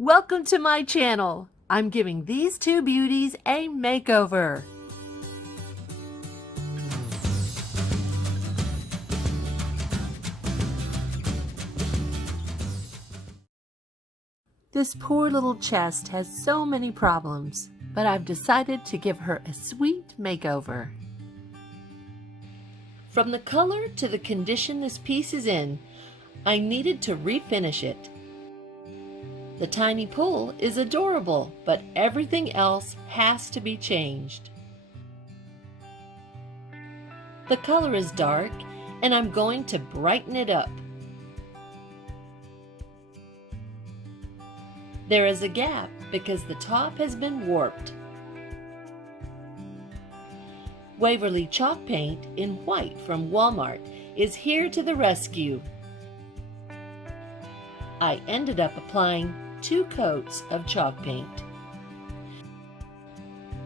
Welcome to my channel. I'm giving these two beauties a makeover. This poor little chest has so many problems, but I've decided to give her a sweet makeover. From the color to the condition this piece is in, I needed to refinish it. The tiny pull is adorable, but everything else has to be changed. The color is dark, and I'm going to brighten it up. There is a gap because the top has been warped. Waverly chalk paint in white from Walmart is here to the rescue. I ended up applying 2 coats of chalk paint.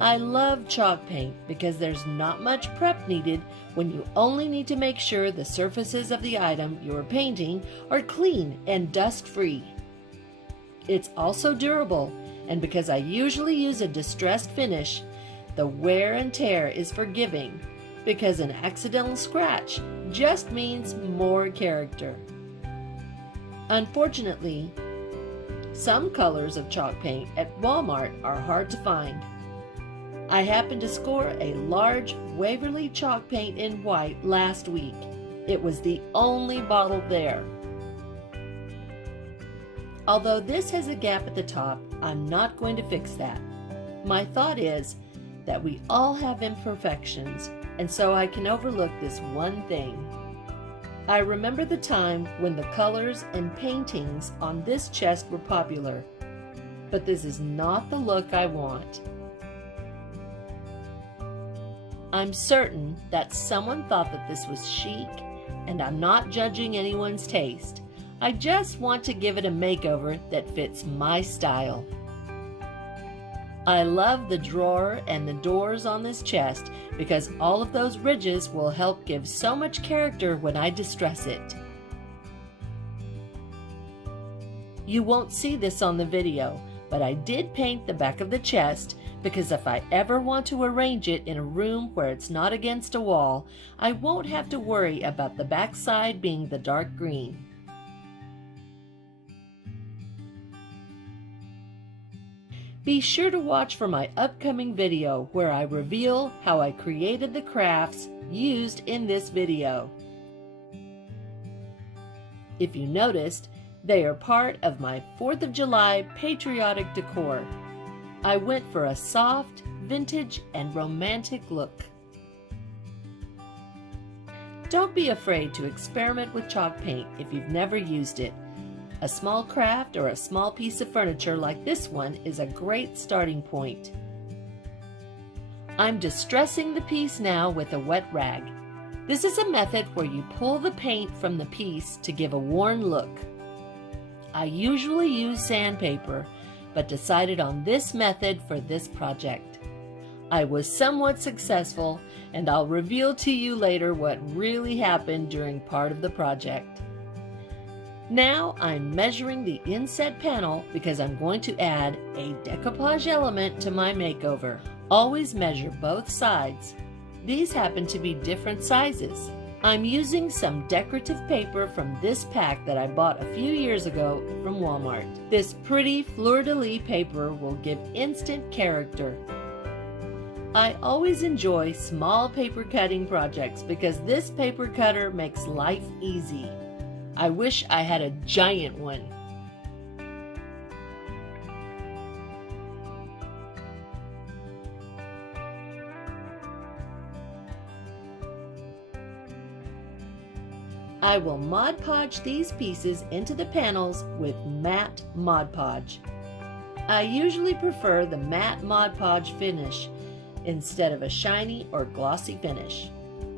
I love chalk paint because there's not much prep needed when you only need to make sure the surfaces of the item you are painting are clean and dust-free. It's also durable, and because I usually use a distressed finish, the wear and tear is forgiving because an accidental scratch just means more character. Unfortunately, some colors of chalk paint at Walmart are hard to find. I happened to score a large Waverly chalk paint in white last week. It was the only bottle there. Although this has a gap at the top, I'm not going to fix that. My thought is that we all have imperfections, and so I can overlook this one thing. I remember the time when the colors and paintings on this chest were popular, but this is not the look I want. I'm certain that someone thought that this was chic, and I'm not judging anyone's taste. I just want to give it a makeover that fits my style. I love the drawer and the doors on this chest because all of those ridges will help give so much character when I distress it. You won't see this on the video, but I did paint the back of the chest because if I ever want to arrange it in a room where it's not against a wall, I won't have to worry about the back side being the dark green. Be sure to watch for my upcoming video where I reveal how I created the crafts used in this video. If you noticed, they are part of my 4th of July Patriotic Decor. I went for a soft, vintage, and romantic look. Don't be afraid to experiment with chalk paint if you've never used it. A small craft or a small piece of furniture like this one is a great starting point. I'm distressing the piece now with a wet rag. This is a method where you pull the paint from the piece to give a worn look. I usually use sandpaper, but decided on this method for this project. I was somewhat successful, and I'll reveal to you later what really happened during part of the project. Now I'm measuring the inset panel because I'm going to add a decoupage element to my makeover. Always measure both sides. These happen to be different sizes. I'm using some decorative paper from this pack that I bought a few years ago from Walmart. This pretty fleur-de-lis paper will give instant character. I always enjoy small paper cutting projects because this paper cutter makes life easy. I wish I had a giant one. I will Mod Podge these pieces into the panels with matte Mod Podge. I usually prefer the matte Mod Podge finish instead of a shiny or glossy finish.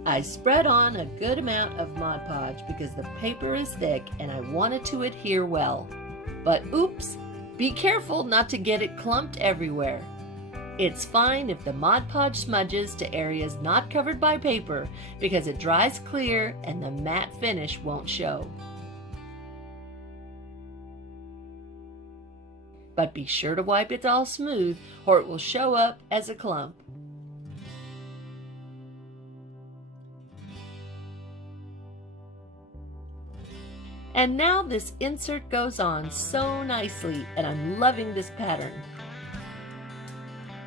I spread on a good amount of Mod Podge because the paper is thick and I want it to adhere well. But oops, be careful not to get it clumped everywhere. It's fine if the Mod Podge smudges to areas not covered by paper because it dries clear and the matte finish won't show. but be sure to wipe it all smooth or it will show up as a clump. And now this insert goes on so nicely, and I'm loving this pattern.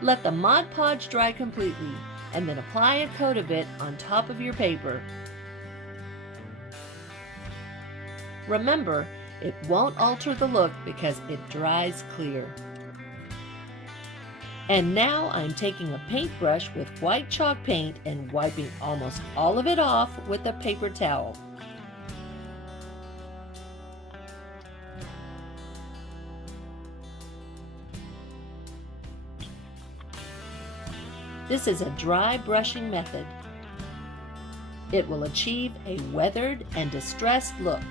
Let the Mod Podge dry completely, and then apply a coat of it on top of your paper. Remember, it won't alter the look because it dries clear. And now I'm taking a paintbrush with white chalk paint and wiping almost all of it off with a paper towel. This is a dry brushing method. It will achieve a weathered and distressed look.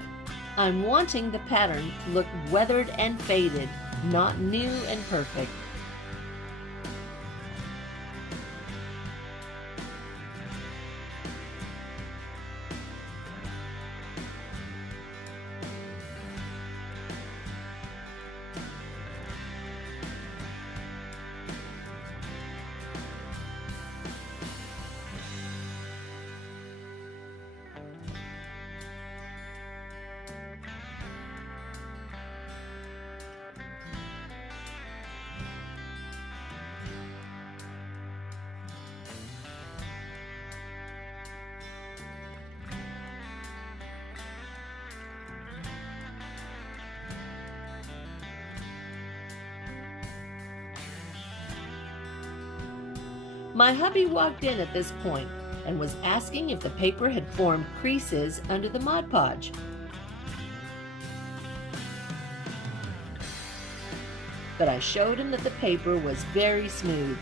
I'm wanting the pattern to look weathered and faded, not new and perfect. My hubby walked in at this point and was asking if the paper had formed creases under the Mod Podge. But I showed him that the paper was very smooth.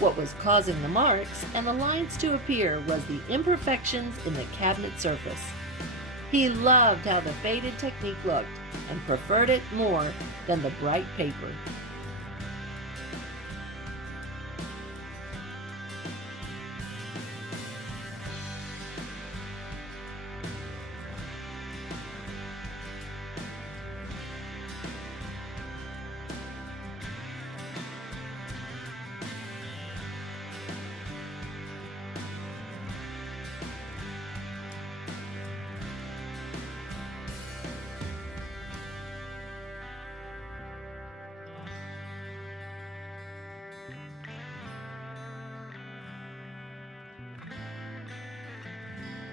What was causing the marks and the lines to appear was the imperfections in the cabinet surface. He loved how the faded technique looked and preferred it more than the bright paper.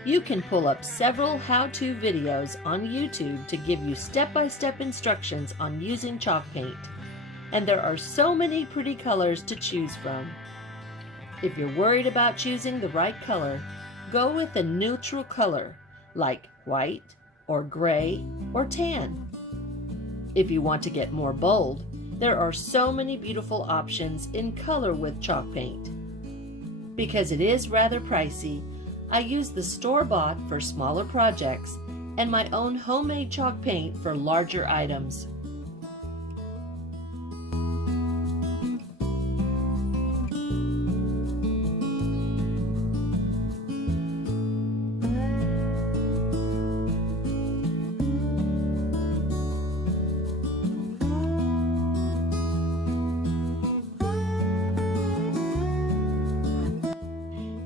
You can pull up several how-to videos on YouTube to give you step-by-step instructions on using chalk paint. And there are so many pretty colors to choose from. If you're worried about choosing the right color, go with a neutral color like white or gray or tan. If you want to get more bold, there are so many beautiful options in color with chalk paint. Because it is rather pricey, I use the store-bought for smaller projects and my own homemade chalk paint for larger items.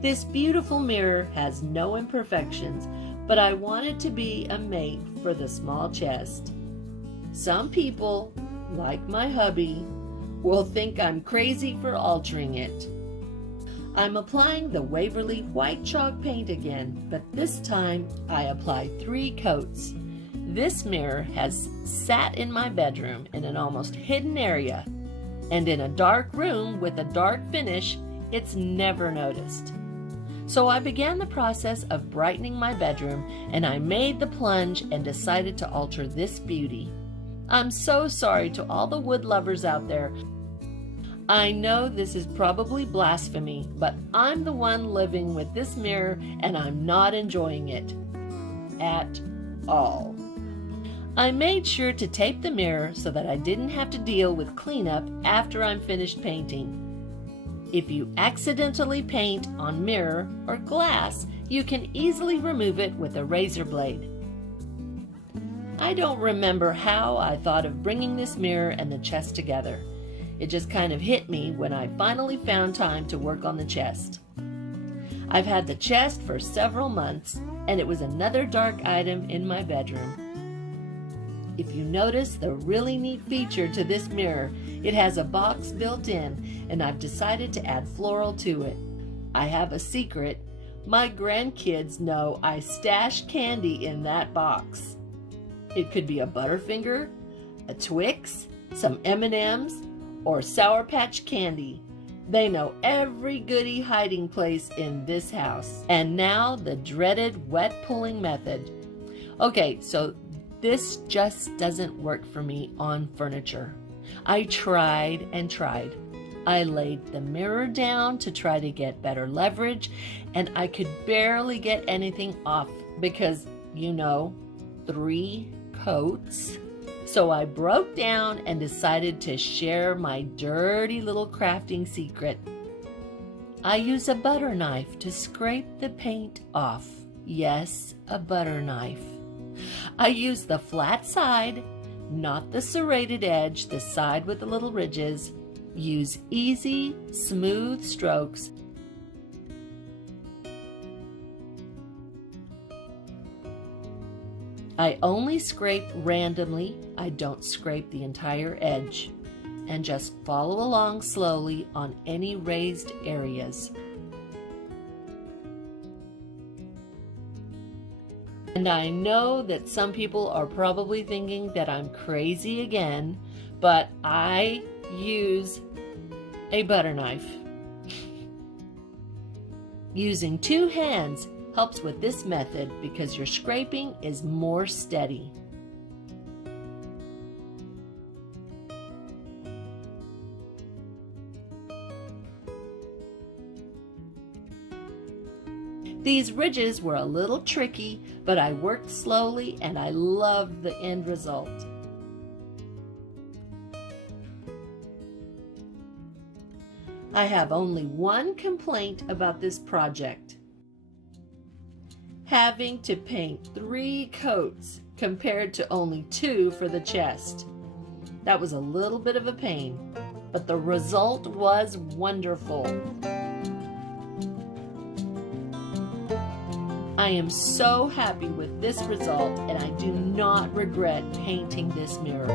This beautiful mirror has no imperfections, but I want it to be a mate for the small chest. Some people, like my hubby, will think I'm crazy for altering it. I'm applying the Waverly white chalk paint again, but this time I apply 3 coats. This mirror has sat in my bedroom in an almost hidden area, and in a dark room with a dark finish, it's never noticed. So I began the process of brightening my bedroom, and I made the plunge and decided to alter this beauty. I'm so sorry to all the wood lovers out there. I know this is probably blasphemy, but I'm the one living with this mirror and I'm not enjoying it at all. I made sure to tape the mirror so that I didn't have to deal with cleanup after I'm finished painting. If you accidentally paint on mirror or glass, you can easily remove it with a razor blade. I don't remember how I thought of bringing this mirror and the chest together. It just kind of hit me when I finally found time to work on the chest. I've had the chest for several months, and it was another dark item in my bedroom. If you notice the really neat feature to this mirror, it has a box built in, and I've decided to add floral to it. I have a secret. My grandkids know I stash candy in that box. It could be a Butterfinger, a Twix, some M&Ms, or Sour Patch candy. They know every goodie hiding place in this house. And now the dreaded wet pulling method. Okay, so this just doesn't work for me on furniture. I tried and tried. I laid the mirror down to try to get better leverage, and I could barely get anything off because, 3 coats. So I broke down and decided to share my dirty little crafting secret. I use a butter knife to scrape the paint off. Yes, a butter knife. I use the flat side, not the serrated edge, the side with the little ridges. Use easy, smooth strokes. I only scrape randomly. I don't scrape the entire edge, and just follow along slowly on any raised areas. And I know that some people are probably thinking that I'm crazy again, but I use a butter knife. Using 2 hands helps with this method because your scraping is more steady. These ridges were a little tricky, but I worked slowly and I loved the end result. I have only one complaint about this project. Having to paint 3 coats compared to only 2 for the chest. That was a little bit of a pain, but the result was wonderful. I am so happy with this result, and I do not regret painting this mirror.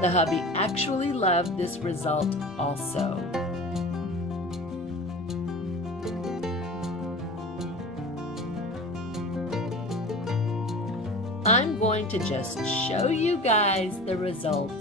The hubby actually loved this result also. I'm going to just show you guys the results.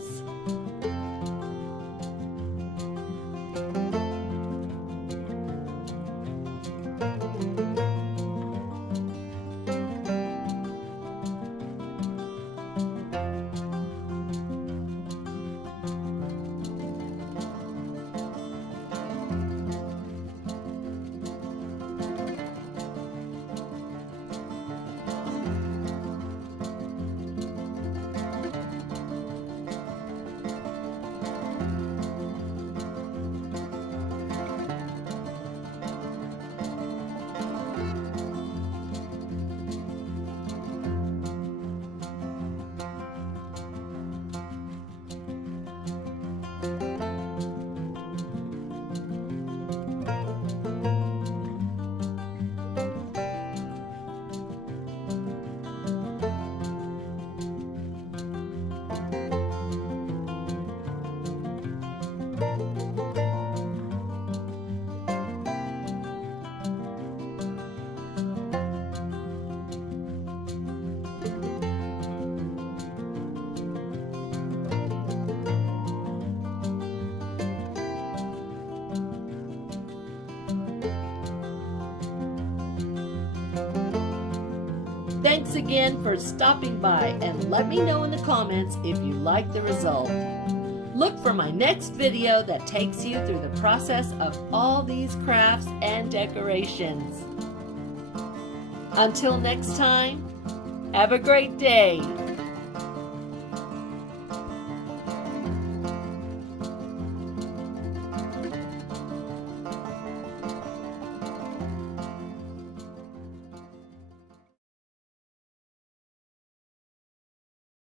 Thanks again for stopping by, and let me know in the comments if you like the result. Look for my next video that takes you through the process of all these crafts and decorations. Until next time, have a great day.